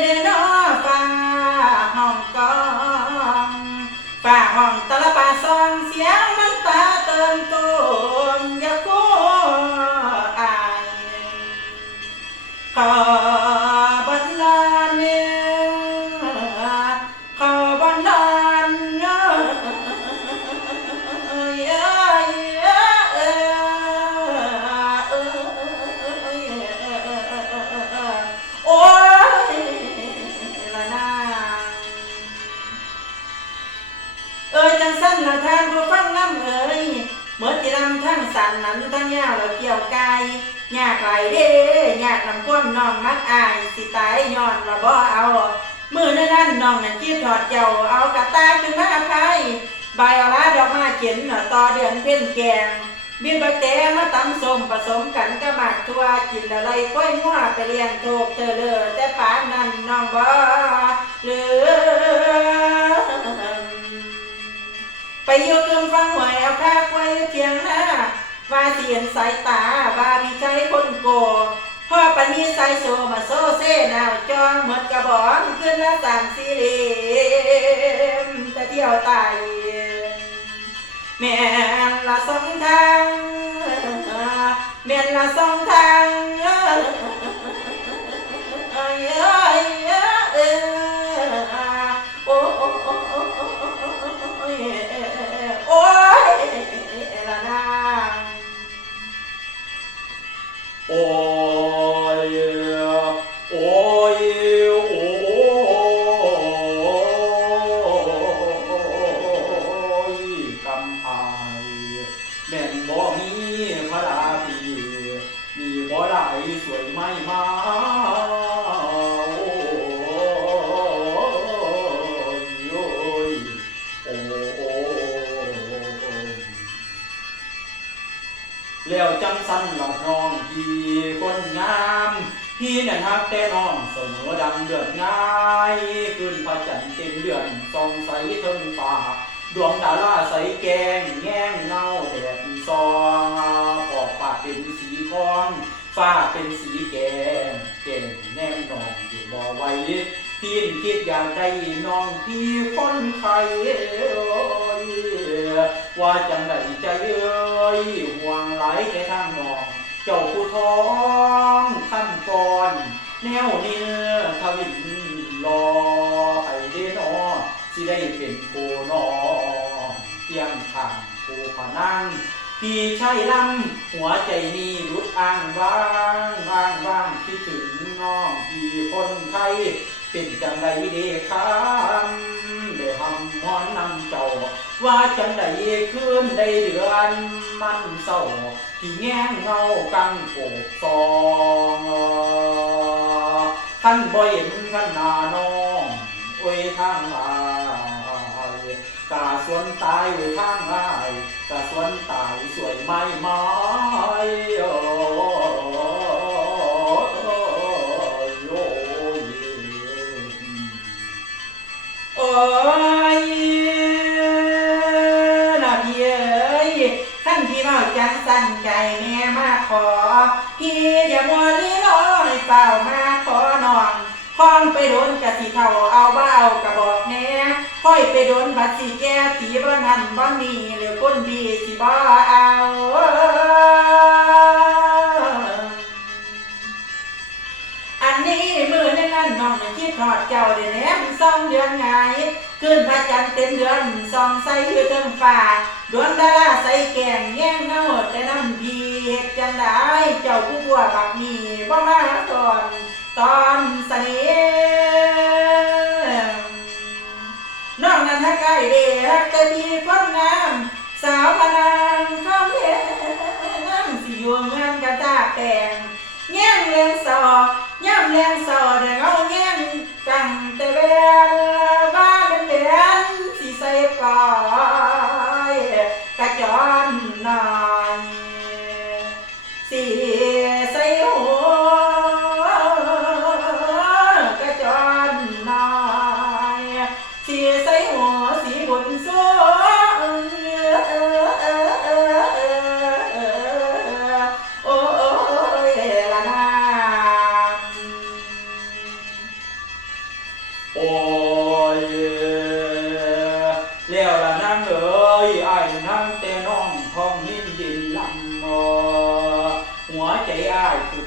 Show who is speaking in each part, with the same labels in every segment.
Speaker 1: เด้อน้อฝ่าห้องกองฝ่าห้องตะละปาซองเสียงน้ำตาเติมตัว สันนั้นทั้งยาวแล้วเกี่ยวกายยากไหลเด้ยากนำก้นน้องมักอายสิตายย้อนละบ่เอา มือนั่นนั่นน้องนั่นจี้ถอดเจ้าเอากระตาขึ้นมาพายใบเอาละดอกมาเขียนน่ะต่อเดือนเพ่นแกงบินบักแตมาตำส้มผสมกันกระหมากทัวกินอะไรก้อยงัวไปเลี้ยงโทกเธอเลอแต่ป่านนั้นน้องบ่เหลือไปอยู่กึมฟังหวยเอาคากไว้เพียงหน้า ว่าเสียนสายตาว่าพี่ใจคนโกพ่อปนนีสายโซมาโซเซนาวจองหมดกระบอกขึ้นละสามสี่เหลมตะเที่ยวตายแม่นละสองทางแม่นละสองทาง
Speaker 2: สั้นหลอดน้องพี่คนงาม พี่นั่นฮักแต่น้องเสมอดังเดือดง่ายขึ้นพระจันทร์เต็มเดือนส่องใสเทิงฟ้าดวงดาราใสแกงแง่งเงาแดดซองปอกปากเป็นสีทองฟ้าเป็นสีแกงแกงแนมนองอยู่บ่ไหวพี่คิดอยากได้น้องพี่คนไข้เอ้ยว่าจังไดใจเอ้ ยห่วงไหลแค่ทางนอง เจ้าผู้ท้องคำก่อน แนวนี้ทวินรอไปเด้นอสิได้เป็นผู้น้องเตียงข้างผู้ผานั่งพี่ใช่ลำหัวใจนี้รุดอ้างว่างว่างว่างคิดถึงน้องพี่คนไทย เป็นจังไดเดคำได้หำมอนนำเจ้า ว่าจังไดคืนได้เดือนมันเศร้าที่แง่งเงากังโกกซองท่านบ่เห็นขันนาน้องโอ้ยทางลายกาสวนตายโอ้ยทางลายกาสวนตายสวยไม่ไม้โอ้ย
Speaker 1: จังสั่นใจแม่มาขอ พี่อย่ามัวลีลอในเปล่ามาขอนอนคล้องไปโดนกะสิเท่าเอาเบ้ากระบอกแน่ค่อยไปโดนบัดสิแก้ตีบ่นั่นบ่นี่เหลือก้นบีสิบ่เอา น้องน่ะคิดทอดเจ้าเดือนแหนมสองเดือนไงขึ้นพระจันทร์เต็มเดือนสองใสอยู่เทิงฟ้าดวงดาราใสแกงแง่งเงาแต่น้ำพีเฮ็ดจังได้เจ้าผู้บัวบักมีบ่มาตอนตอนเสน่ห์น้องนั้นฮักไก่เดฮักแต่มีคนงามสาวพนางเข้าเลี้ยงสิอยู่เงินกระตาแต่งแง่งเลี้ยงสอย่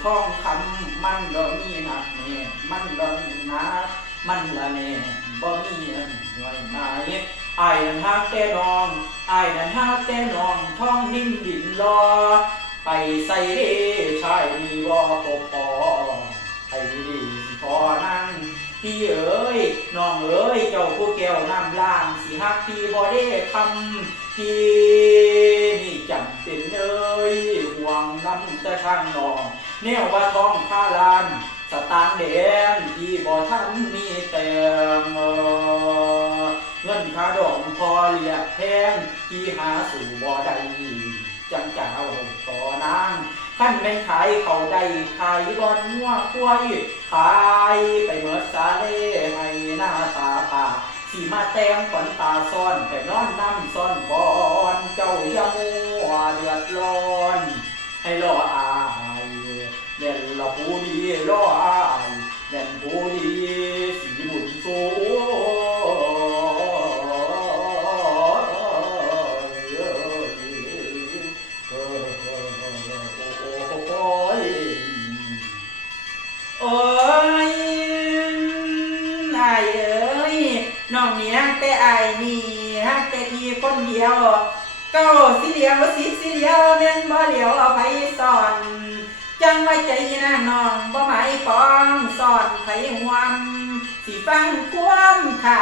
Speaker 2: ทองคำมันก็มีหนักแน่มันก็มีหนักมันละแน่บ่มีเงินหน่วยไหนอายนั้นฮักแต่นองไอายนั้นฮักแต่นองท้องหินดินรอไปใส่เดชายมีบ่ปกปอไปดีสิพอนั่งพี่เอ๋ยน้องเอ๋ยเจ้าผู้แก้วน้ำล่างสิฮักพี่บ่ได้คำพี่นี่จำเป็นเอ้ย น้ำแต่ทางนองแนวว่าท้องข้าลาน สตางค์แดงพี่บ่ทันมีแต่เอ่อเงินค่าดอกพอเรียกแพงพี่หาสู่บ่ได้จังจ้าวต่อนางขั้นแม่นขายเขาได้ขายบอนงัวควยขายไปเมิดสาเล่ให้หน้าตาปาสีมาแตงขวัญตาซ่อน แต่นอนน้ำซ่อนบอน เจ้าอยามัวเดือดร้อน ให้รออายเด่นละผู้ดีรออายเด่นผู้ดีสีบุญสูโอ้ย
Speaker 1: โอ้ยอายเอ้ยน้องนี่ฮักแต่อายนี่ฮักแต่พี่คนเดียว เก้าสีเหลียวสิบสีเหลียวแม่นบ่เหลียวเอาไปสอน จังไว้ใจนะน้องบ่หมายปองสอนไผหวมสิฟังความข่า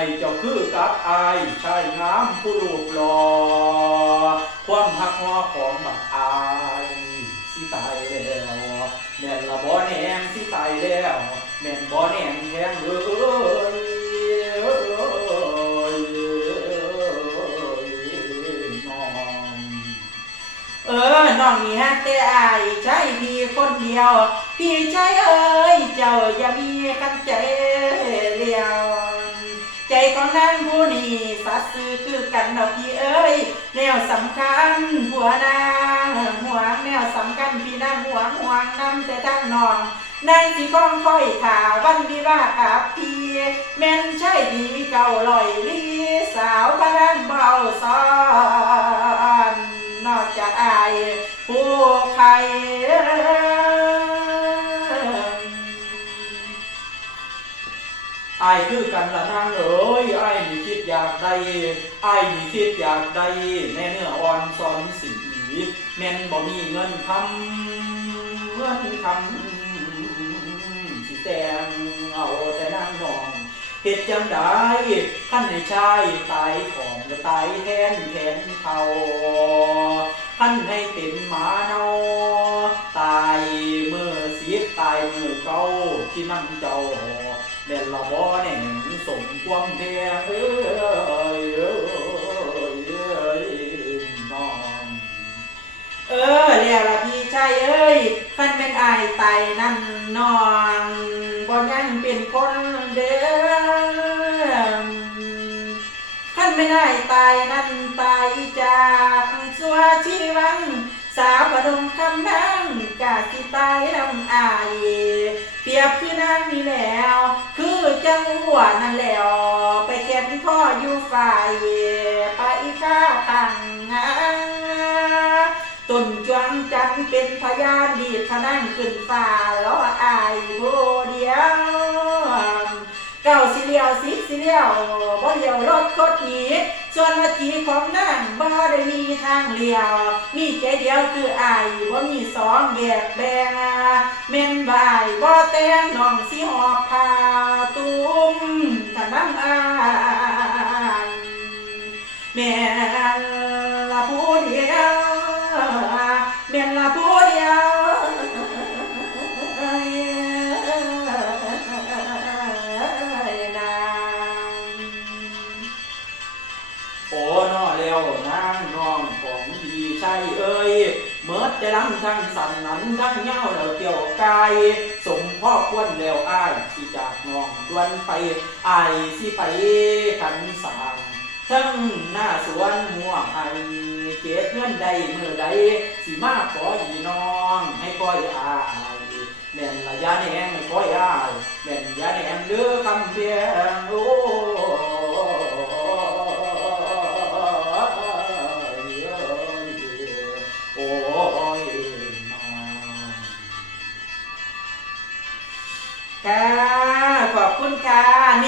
Speaker 1: ให้
Speaker 2: เจ้าคือกับอายชายงามผู้รูปหล่อความหักหอของบักอายสิตายแล้วแม่นละบ่แหงสิตายแล้วแม่นบ่แหงแทงเอ้ยเอ้ยนอง
Speaker 1: เออ น้องนี่ฮักแต่อายใช่พี่คนเดียว พี่ใชายเอ้ย เจ้าอย่ามีกันใจเลียว ของนางผู้นี้สัตย์ซื่อคือกันดอกพี่เอ้ยแนวสำคัญผัวนางห่วงแนวสำคัญพี่นางห่วงห่วงนำแต่ทางนองนางสีก้องค่อยถาวันวิวากับพี่แม่นใช่ดีเก่าลอยลีสาวพนันเบาซ้อนนอกจากอายผู้ใครา
Speaker 2: ยคือกันละนางเอ๋ยไอายนี่คิดอยากได้อายนี่คิดอยากได้แน่เนื้ออ่อนสอนสีแม่นบ่มีเงินคำเงินคำสิแต่งเอาแต่นางนองเฮ็ดจังได้ขั้นให้ชายตายของจะตายแทนแทนเขาขั้นให้เป็นหมาเนาตายเมื่อสีตายเมื่อเก้าที่นำเจ้า แม่นละบ่แน่งสมความแพงเอ้ยเอ้ยเอ้ยน้อง
Speaker 1: เออแล้วละพี่ชายเอ้ยคันเป็นอายตายนั่นน้องบ่ยังเป็นคนเดิมคันเป็นอายตายนั่นตายจากสัวชีวัง สาวประดงคำนั่งกาสิตายลำอาย เปรียบคือนางนี่แล้ว คือจังหัวนั่นแล้ว ไปเก็บพ่ออยู่ฝ่ายไปข้าขังงาต้นจวงจันเป็นพยานดีดพนั่งขึ้นฟ้าล้ออายโบเดียวเก้าสิเลียวสิสิเลียวบ่เลียวรถคดหนีส่วนมาจีของนางบ่ได้มีทางเลียว มีใจเดียวคืออายบ่มีสองแย แบงเม่นบายบ่แตงน้องสิหอบผ้าตุ้ม คำ
Speaker 2: ทั้งสันนั้นทั้งเหย้าเดาเกี่ยวกาย สมพ่อควรแล้วอ้ายสิจากน้องดวนไปอ้ายสิไปขันสางทั้งหน้าสวนม่วงไห้เก็บเงินใดเมื่อใดสิมาขออีน้อง ให้ก้อยอายแม่นระยะแหนงให้ก้อยอายแม่นยาแหนงเด้อคำเพียงโอ้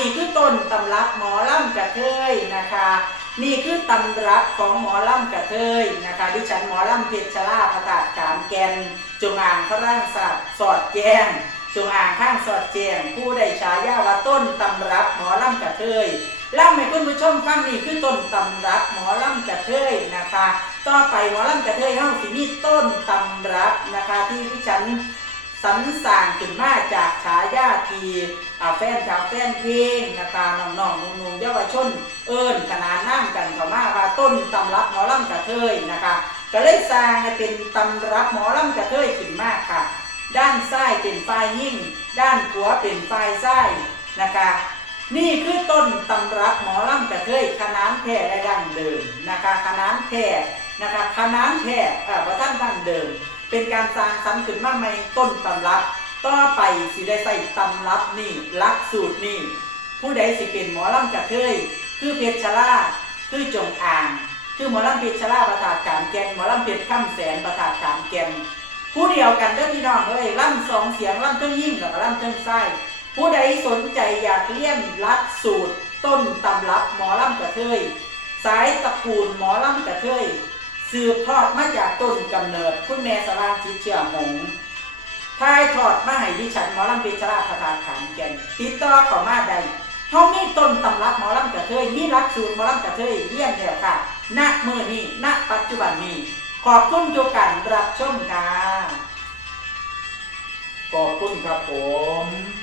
Speaker 1: นี่คือต้นตำรับหมอล่ำกระเทยนะคะ นี่คือตำรับของหมอล่ำกระเทยนะคะ ดิฉันหมอล่ำเพชรชลาพระตาดขามแกน จงอ่างพระร่างสัตว์สอดแจ้งจงอ่างข้างสอดแจงผู้ได้ฉายาว่าต้นตำรับหมอล่ำกระเทยล่ำให้คุณผู้ชมฟังนี่คือต้นตำรับหมอล่ำกระเทยนะคะ ต่อไปหมอล่ำกระเทยเฮาสิมีต้นตำรับนะคะที่ดิฉัน สรรสร้างขึ้นมาจากฉายาทีแฟนชาวแฟนเพลงนะคะน้องๆนุ่มๆเยาวชน เอิญขนานน้ำกันเข้ามาว่าต้นตำรับหมอลำกระเทยนะคะ ก็เลยสร้างให้เป็นตำรับหมอลำกระเทยขึ้นมากค่ะ ด้านซ้ายเป็นฝ่ายยิ่ง ด้านขวาเป็นฝ่ายซ้ายนะคะนี่คือต้นตำรับหมอลำกระเทยขนานแท้และดั้งเดิมนะคะขนานแท้นะคะขนานแท้ประท่านดั้งเดิม เป็นการสร้างสรรค์ขึ้นมาใหม่ต้นตำรับ ต่อไปสิได้ใส่ตำรับนี่ลักสูตรนี่ ผู้ใดสิเป็นหมอลำกระเทยคือเพชรชลาคือจงอ่าง คือหมอลำเพชรชลาประทาดขามแกนหมอลำเพชรข้ามแสนประทาดขามแกนผู้เดียวกันเด้อพี่น้องเอ้ยล่ำสองเสียงล่ำเทั้งยิ่งกับล่ำเทั้งไส้ผู้ใดสนใจอยากเรียนลักสูตร ต้นตำรับหมอลำกระเทยสายตระกูลหมอลำกระเทย สืบทอดมาจากต้นกำเนิด คุณแม่สรางจิตเชื่อหงทายทอดมาให้ดิฉันหมอลำเปชราประธานขานแก่นติดต่อเข้ามาได้เฮามีต้นตำรับหมอลำกระเทยมีหลักสูตรหมอลำกระเทยเรียนแล้วค่ะ ณ มื้อนี้ณ ปัจจุบันนี้ ขอบคุณทุกการรับชมค่ะ
Speaker 2: ขอบคุณครับผม